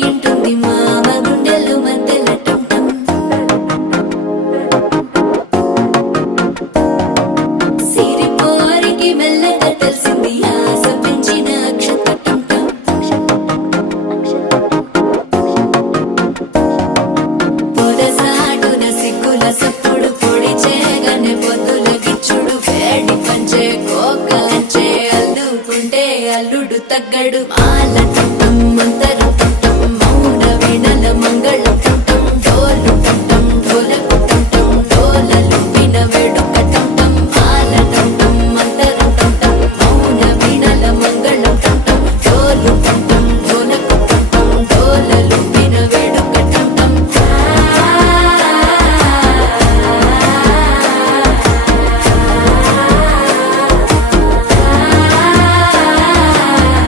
ఇంటుంది మామ గుండెల్లో మధ్యల టుంటం సిరిపోరికి మెల్లగా తెలిసింది ఆశ పెంచిన అక్షత టుంటం పొదసాటున సిగ్గుల సప్పుడు పొడి చేయగానే పొద్దుల గిచ్చుడు వేడి పంచే కోకలంచే అల్లుకుంటే అల్లుడు తగ్గడు మాల టుంటం మంతరు టుంటం మౌన వీణల మంగళ టుంటం డోలు టుంటం డోలకు టుంటం డోలలు